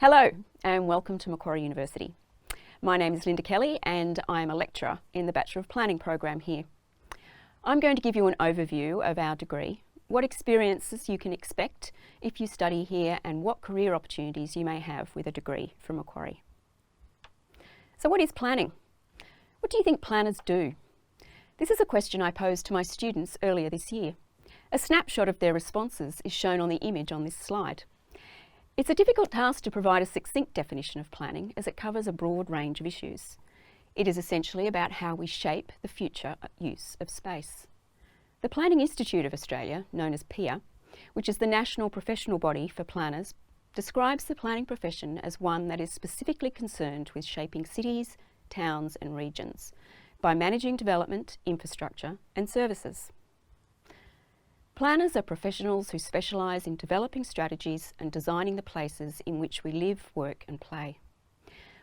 Hello and welcome to Macquarie University. My name is Linda Kelly and I'm a lecturer in the Bachelor of Planning program here. I'm going to give you an overview of our degree, what experiences you can expect if you study here and what career opportunities you may have with a degree from Macquarie. So what is planning? What do you think planners do? This is a question I posed to my students earlier this year. A snapshot of their responses is shown on the image on this slide. It's a difficult task to provide a succinct definition of planning as it covers a broad range of issues. It is essentially about how we shape the future use of space. The Planning Institute of Australia, known as PIA, which is the national professional body for planners, describes the planning profession as one that is specifically concerned with shaping cities, towns and regions by managing development, infrastructure and services. Planners are professionals who specialise in developing strategies and designing the places in which we live, work and play.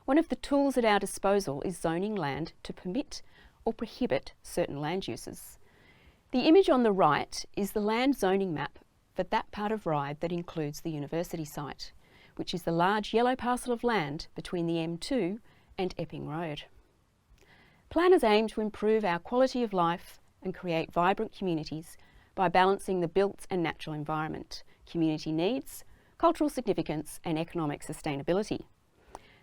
One of the tools at our disposal is zoning land to permit or prohibit certain land uses. The image on the right is the land zoning map for that part of Ryde that includes the university site, which is the large yellow parcel of land between the M2 and Epping Road. Planners aim to improve our quality of life and create vibrant communities by balancing the built and natural environment, community needs, cultural significance and economic sustainability.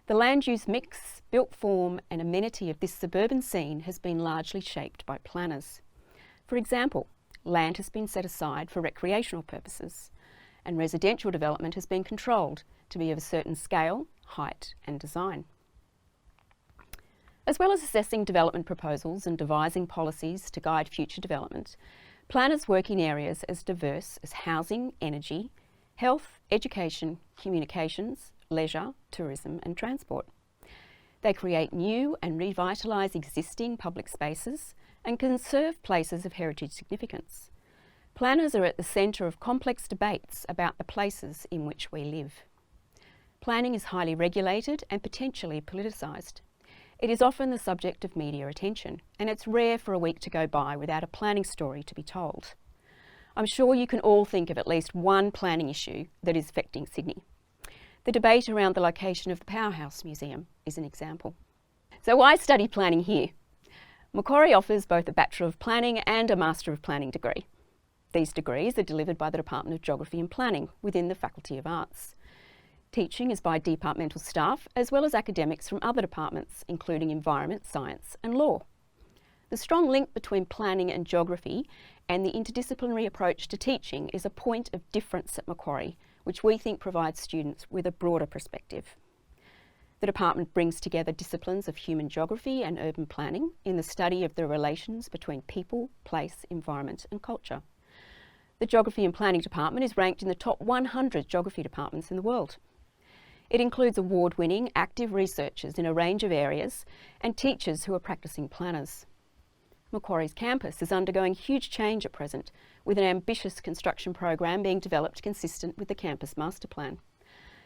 The land use mix, built form and amenity of this suburban scene has been largely shaped by planners. For example, land has been set aside for recreational purposes and residential development has been controlled to be of a certain scale, height and design. As well as assessing development proposals and devising policies to guide future development, planners work in areas as diverse as housing, energy, health, education, communications, leisure, tourism and transport. They create new and revitalise existing public spaces and conserve places of heritage significance. Planners are at the centre of complex debates about the places in which we live. Planning is highly regulated and potentially politicised. It is often the subject of media attention, and it's rare for a week to go by without a planning story to be told. I'm sure you can all think of at least one planning issue that is affecting Sydney. The debate around the location of the Powerhouse Museum is an example. So why study planning here? Macquarie offers both a Bachelor of Planning and a Master of Planning degree. These degrees are delivered by the Department of Geography and Planning within the Faculty of Arts. Teaching is by departmental staff as well as academics from other departments, including environment, science and law. The strong link between planning and geography and the interdisciplinary approach to teaching is a point of difference at Macquarie, which we think provides students with a broader perspective. The department brings together disciplines of human geography and urban planning in the study of the relations between people, place, environment and culture. The Geography and Planning department is ranked in the top 100 geography departments in the world. It includes award-winning active researchers in a range of areas and teachers who are practising planners. Macquarie's campus is undergoing huge change at present, with an ambitious construction program being developed consistent with the campus master plan,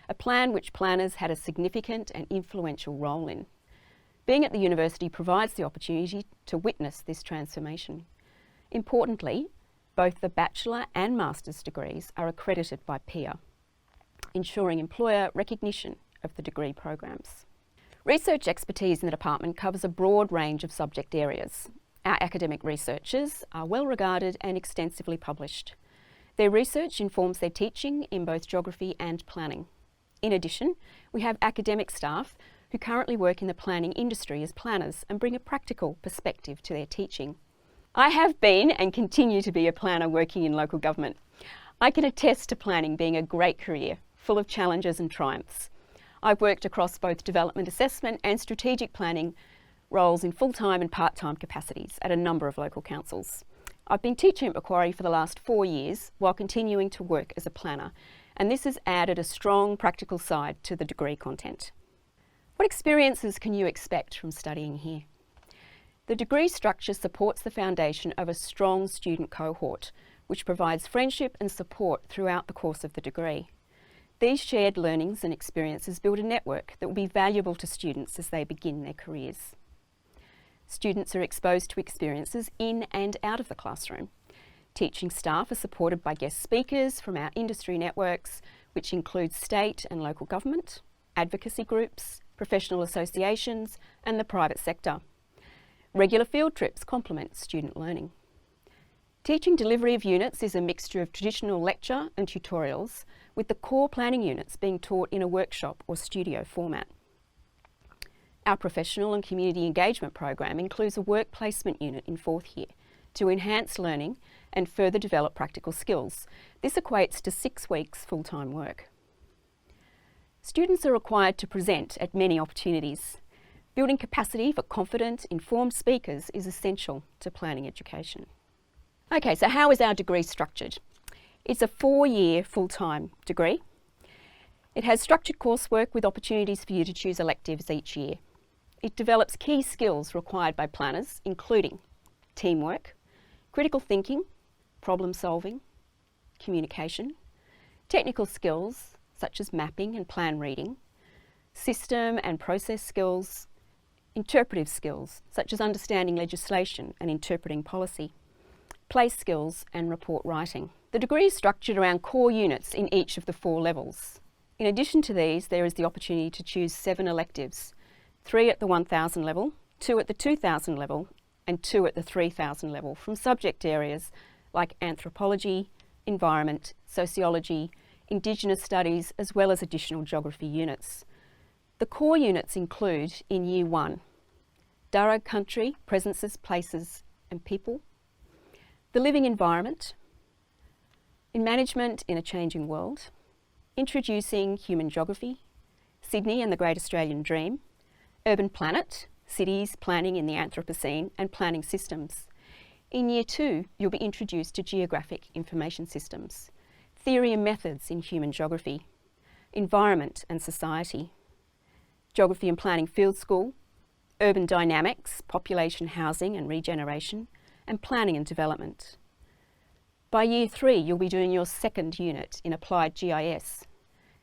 a plan which planners had a significant and influential role in. Being at the university provides the opportunity to witness this transformation. Importantly, both the bachelor and master's degrees are accredited by PIA, ensuring employer recognition of the degree programs. Research expertise in the department covers a broad range of subject areas. Our academic researchers are well regarded and extensively published. Their research informs their teaching in both geography and planning. In addition, we have academic staff who currently work in the planning industry as planners and bring a practical perspective to their teaching. I have been and continue to be a planner working in local government. I can attest to planning being a great career, full of challenges and triumphs. I've worked across both development assessment and strategic planning roles in full-time and part-time capacities at a number of local councils. I've been teaching at Macquarie for the last 4 years while continuing to work as a planner, and this has added a strong practical side to the degree content. What experiences can you expect from studying here? The degree structure supports the foundation of a strong student cohort, which provides friendship and support throughout the course of the degree. These shared learnings and experiences build a network that will be valuable to students as they begin their careers. Students are exposed to experiences in and out of the classroom. Teaching staff are supported by guest speakers from our industry networks, which includes state and local government, advocacy groups, professional associations and the private sector. Regular field trips complement student learning. Teaching delivery of units is a mixture of traditional lecture and tutorials, with the core planning units being taught in a workshop or studio format. Our professional and community engagement program includes a work placement unit in 4th year to enhance learning and further develop practical skills. This equates to 6 weeks full-time work. Students are required to present at many opportunities. Building capacity for confident, informed speakers is essential to planning education. Okay, so how is our degree structured? It's a 4-year full-time degree. It has structured coursework with opportunities for you to choose electives each year. It develops key skills required by planners, including teamwork, critical thinking, problem solving, communication, technical skills such as mapping and plan reading, system and process skills, interpretive skills such as understanding legislation and interpreting policy, place skills and report writing. The degree is structured around core units in each of the 4 levels. In addition to these, there is the opportunity to choose 7 electives, 3 at the 1000 level, 2 at the 2000 level and 2 at the 3000 level from subject areas like anthropology, environment, sociology, Indigenous studies, as well as additional geography units. The core units include, in Year 1, Darug country, presences, places and people, the living environment, in management in a changing world, introducing human geography, Sydney and the Great Australian Dream, urban planet, cities, planning in the Anthropocene and planning systems. In Year 2, you'll be introduced to geographic information systems, theory and methods in human geography, environment and society, geography and planning field school, urban dynamics, population housing and regeneration, and planning and development. By Year 3, you'll be doing your 2nd unit in applied GIS,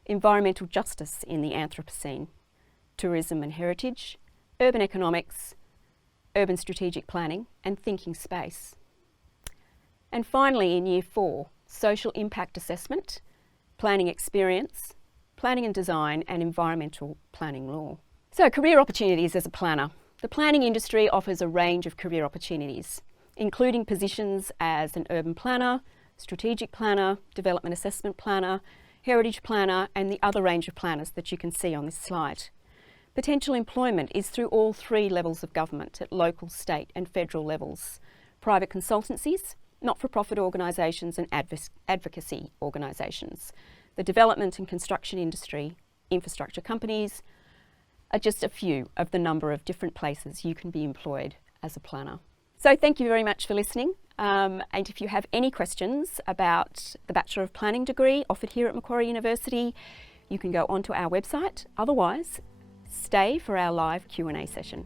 environmental justice in the Anthropocene, tourism and heritage, urban economics, urban strategic planning, and thinking space. And finally, in Year 4, social impact assessment, planning experience, planning and design, and environmental planning law. So, career opportunities as a planner. The planning industry offers a range of career opportunities, including positions as an urban planner, strategic planner, development assessment planner, heritage planner, and the other range of planners that you can see on this slide. Potential employment is through all 3 levels of government at local, state and federal levels. Private consultancies, not-for-profit organisations and advocacy organisations. The development and construction industry, infrastructure companies are just a few of the number of different places you can be employed as a planner. So thank you very much for listening. And if you have any questions about the Bachelor of Planning degree offered here at Macquarie University, you can go onto our website. Otherwise, stay for our live Q&A session.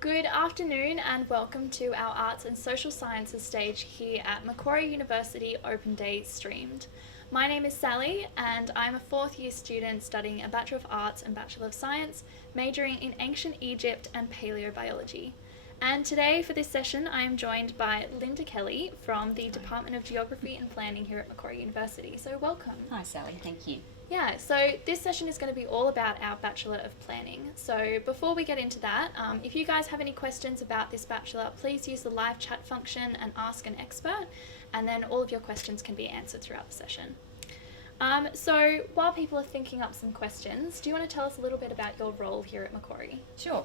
Good afternoon and welcome to our Arts and Social Sciences stage here at Macquarie University Open Day Streamed. My name is Sally and I'm a 4th year student studying a Bachelor of Arts and Bachelor of Science, majoring in Ancient Egypt and Paleobiology. And today for this session I am joined by Linda Kelly from the Department of Geography and Planning here at Macquarie University. So welcome. Hi Sally, thank you. Yeah, so this session is going to be all about our Bachelor of Planning. So before we get into that, if you guys have any questions about this Bachelor, please use the live chat function and ask an expert, and then all of your questions can be answered throughout the session. So while people are thinking up some questions, do you want to tell us a little bit about your role here at Macquarie? Sure.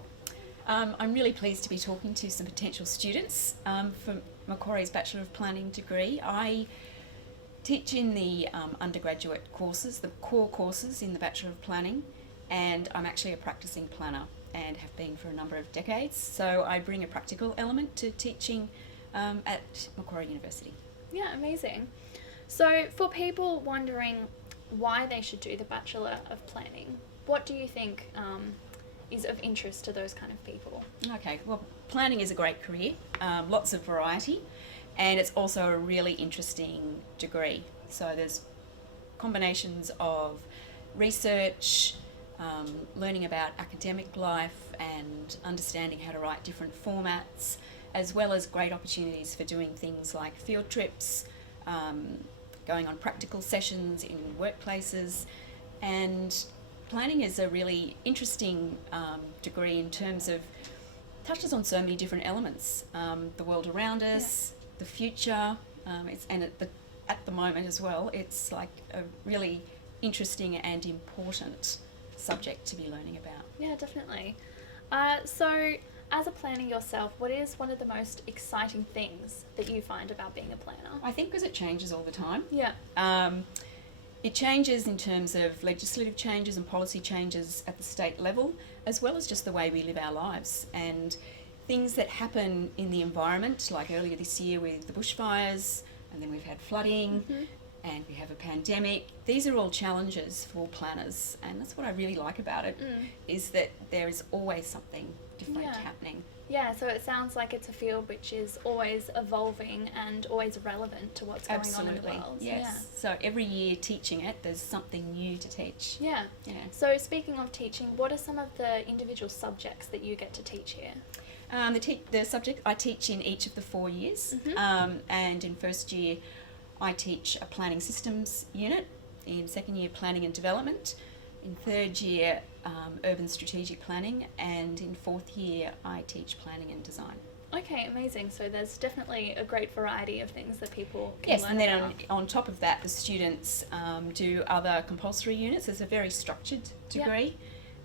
I'm really pleased to be talking to some potential students for Macquarie's Bachelor of Planning degree. I teach in the undergraduate courses, the core courses in the Bachelor of Planning, and I'm actually a practicing planner and have been for a number of decades. So I bring a practical element to teaching at Macquarie University. Yeah, amazing. So for people wondering why they should do the Bachelor of Planning, what do you think is of interest to those kind of people? Okay, well, planning is a great career, lots of variety, and it's also a really interesting degree. So there's combinations of research, learning about academic life and understanding how to write different formats, as well as great opportunities for doing things like field trips, going on practical sessions in workplaces. And planning is a really interesting degree in terms of touches on so many different elements, the world around us, the future, at the moment as well, it's like a really interesting and important subject to be learning about. Yeah, definitely. So, as a planner yourself, what is one of the most exciting things that you find about being a planner? I think because it changes all the time. Yeah. It changes in terms of legislative changes and policy changes at the state level, as well as just the way we live our lives. And things that happen in the environment, like earlier this year with the bushfires, and then we've had flooding, and we have a pandemic. These are all challenges for planners, and that's what I really like about it, is that there is always something different happening. Yeah, so it sounds like it's a field which is always evolving and always relevant to what's going on in the world. Yes. Yeah. So every year teaching it, there's something new to teach. Yeah. So speaking of teaching, what are some of the individual subjects that you get to teach here? The subject I teach in each of the 4 years, and in first year I teach a planning systems unit, in second year planning and development, in third year urban strategic planning, and in fourth year I teach planning and design. Okay, amazing. So there's definitely a great variety of things that people can learn and then about. on top of that, the students do other compulsory units. It's a very structured degree,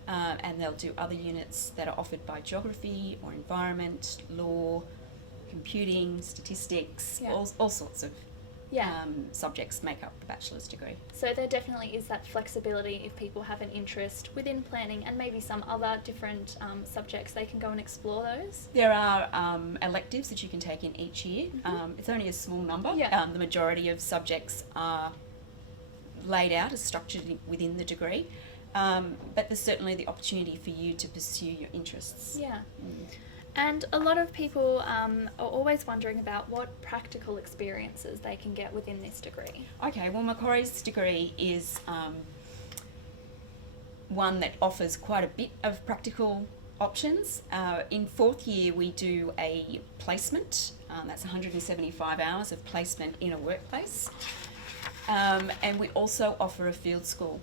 and they'll do other units that are offered by geography or environment, law, computing, statistics, all sorts of subjects make up the bachelor's degree. So there definitely is that flexibility if people have an interest within planning and maybe some other different subjects, they can go and explore those. There are electives that you can take in each year. It's only a small number. The majority of subjects are laid out as structured within the degree, but there's certainly the opportunity for you to pursue your interests. And a lot of people are always wondering about what practical experiences they can get within this degree. Okay, well, Macquarie's degree is one that offers quite a bit of practical options. In fourth year, we do a placement. That's 175 hours of placement in a workplace. And we also offer a field school.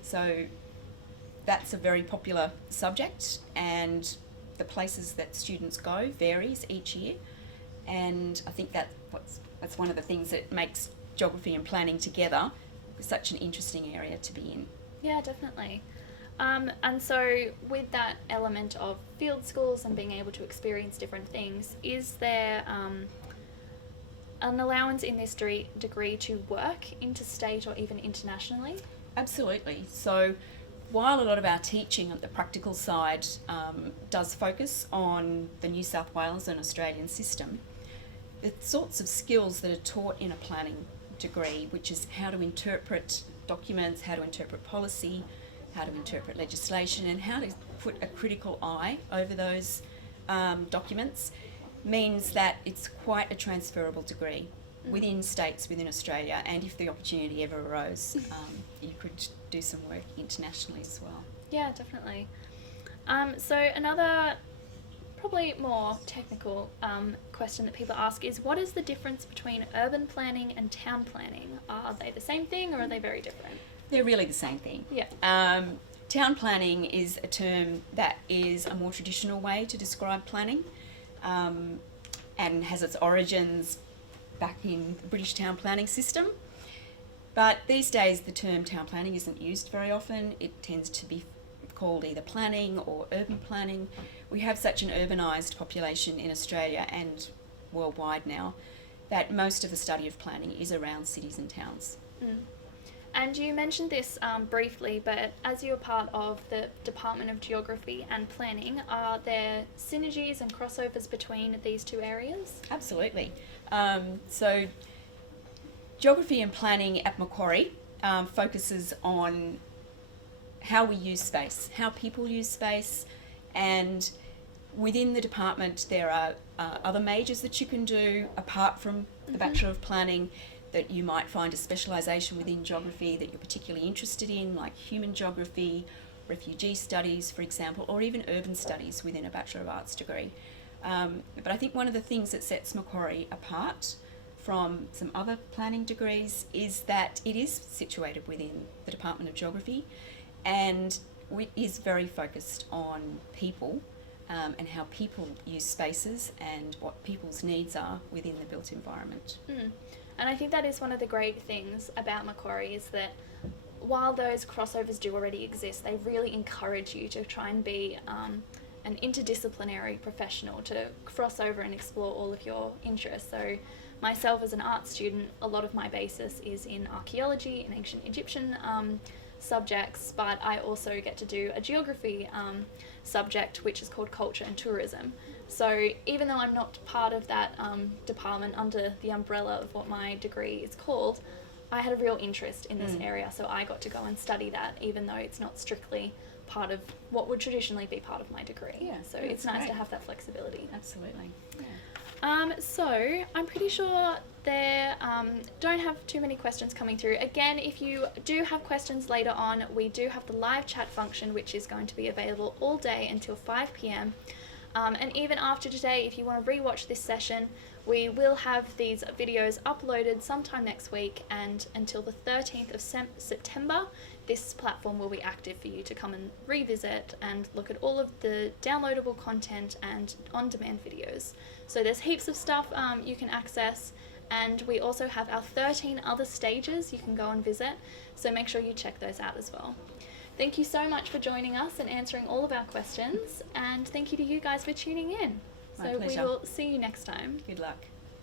So that's a very popular subject, and the places that students go varies each year, and I think that's one of the things that makes geography and planning together such an interesting area to be in. Yeah, definitely. And so with that element of field schools and being able to experience different things, is there an allowance in this degree to work interstate or even internationally? Absolutely. So while a lot of our teaching at the practical side does focus on the New South Wales and Australian system, the sorts of skills that are taught in a planning degree, which is how to interpret documents, how to interpret policy, how to interpret legislation, and how to put a critical eye over those documents, means that it's quite a transferable degree within states within Australia, and if the opportunity ever arose, you could do some work internationally as well. Yeah, definitely. So another probably more technical question that people ask is, what is the difference between urban planning and town planning? Are they the same thing or are they very different? They're really the same thing. Yeah. Town planning is a term that is a more traditional way to describe planning, and has its origins back in the British town planning system. But these days the term town planning isn't used very often. It tends to be called either planning or urban planning. We have such an urbanised population in Australia and worldwide now that most of the study of planning is around cities and towns. And you mentioned this briefly, but as you're part of the Department of Geography and Planning, are there synergies and crossovers between these two areas? Absolutely. So geography and planning at Macquarie focuses on how we use space, how people use space, and within the department there are other majors that you can do apart from the Bachelor of Planning, that you might find a specialisation within geography that you're particularly interested in, like human geography, refugee studies, for example, or even urban studies within a Bachelor of Arts degree. But I think one of the things that sets Macquarie apart from some other planning degrees is that it is situated within the Department of Geography, and is very focused on people and how people use spaces and what people's needs are within the built environment. And I think that is one of the great things about Macquarie, is that while those crossovers do already exist, they really encourage you to try and be an interdisciplinary professional, to cross over and explore all of your interests. So myself as an art student, a lot of my basis is in archaeology and ancient Egyptian subjects, but I also get to do a geography subject which is called culture and tourism. So even though I'm not part of that department under the umbrella of what my degree is called, I had a real interest in this area, so I got to go and study that, even though it's not strictly part of what would traditionally be part of my degree. Yeah, so that's it's nice great. to have that flexibility. Absolutely. Yeah. So I'm pretty sure there don't have too many questions coming through. Again, if you do have questions later on, we do have the live chat function, which is going to be available all day until 5 p.m. And even after today, if you want to rewatch this session, we will have these videos uploaded sometime next week, and until the 13th of September, this platform will be active for you to come and revisit and look at all of the downloadable content and on-demand videos. So there's heaps of stuff you can access, and we also have our 13 other stages you can go and visit, so make sure you check those out as well. Thank you so much for joining us and answering all of our questions, and thank you to you guys for tuning in. My So pleasure. we will see you next time. Good luck.